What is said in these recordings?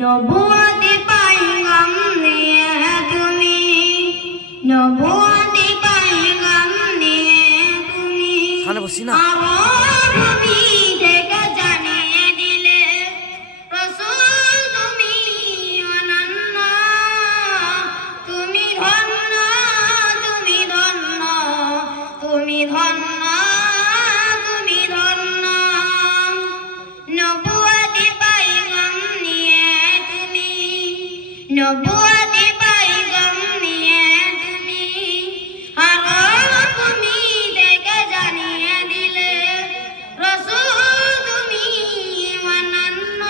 নবুয়তি পাইগাম নিয়ে তুমি, নবুয়তি পাইগাম নিয়ে তুমি আমি থেকে জানিয়ে দিলে রাসূল তুমি অনন্য, তুমি ধন্য, তুমি ধন্য, তুমি ধন্য, তুমি ধন্য। নবুয়তি পাইগাম নিয়ে তুমি, নবুয়তি পাইগাম নিয়ে তুমি আরব ভূমি থেকে জানিয়ে দিলে রাসূল তুমি অনন্য,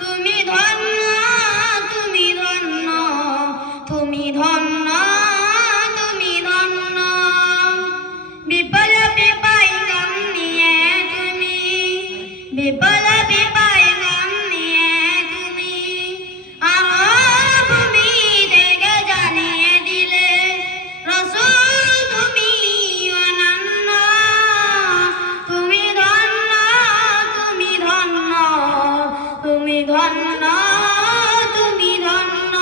তুমি ধন্য, তুমি ধন্য, তুমি ধন্য, তুমি ধন্য। বিপ্লবী পাইগাম নিয়ে তুমি, বিপ্লবী পাইগাম নিয়ে তুমি আরব ভূমি থেকে জানিয়ে দিলে রাসূল তুমি অনন্য, তুমি ধন্য, তুমি ধন্য, তুমি ধন্য, তুমি ধন্য।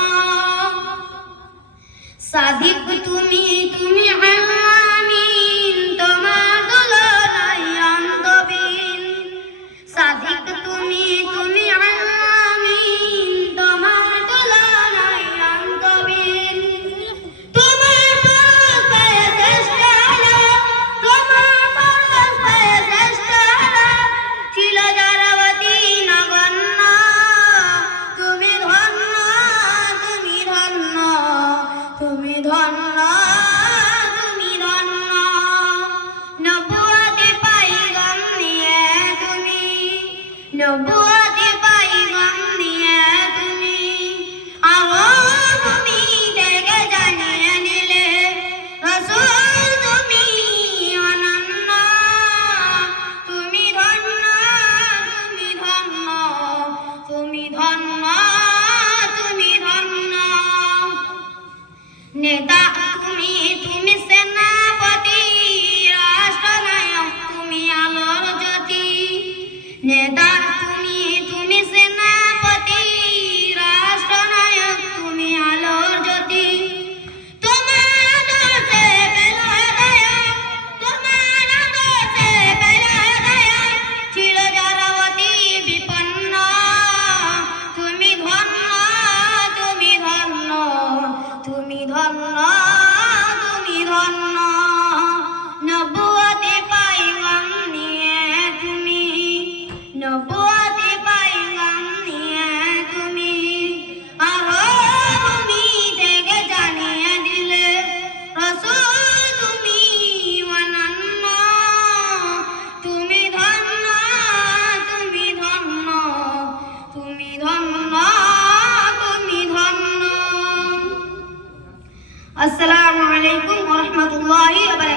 সাদিক তুমি, তুমি আমিন, তোমার তুলনায় অন্তবিহীন। সাদিক তুমি, তুমি আমিন, তোমার তুলনায় অন্তবিহীন। তোমার পরশ পেয়ে শ্রেষ্ঠ আলো, তোমার পরশ পেয়ে শ্রেষ্ঠ আলো ছিল যারা অতি নগণ্য। তুমি ধন্য, তুমি ধন্য, তুমি ধন্য, তুমি ধন্য। নবুয়তি পাইগাম নিয়ে তুমি, নবুয়তি পাইগাম নিয়ে তুমি আরব ভূমি থেকে জানিয়ে দিলে রাসূল তুমি অনন্য, তুমি ধন্য, তুমি ধন্য, তুমি ধন্য, তুমি ধন্য। নেতা তুমি, তুমি সেনাপতি, রাষ্ট্রনায়ক তুমি আলোর জ্যোতি। নেতা তুমি, তুমি সেনাপতি, রাষ্ট্রনায়ক তুমি আলোর জ্যোতি। তোমার আদর্শে পেল হৃদয়, তোমার আদর্শে পেল হৃদয় ছিল যারা অতি বিপন্ন। তুমি ধন্য, তুমি ধন্য, তুমি ধন্য, তুমি ধন্য। নবুয়তি পাইগাম নিয়ে তুমি, নবুয়তি পাইগাম নিয়ে তুমি আরব ভূমি থেকে জানিয়ে দিলে রাসূল তুমি অনন্য, তুমি ধন্য, তুমি ধন্য, তুমি ধন্য, তুমি ধন্য। আসসালামু আলাইকুম ওয়া রাহমাতুল্লাহি ওয়া বারাকাতুহু।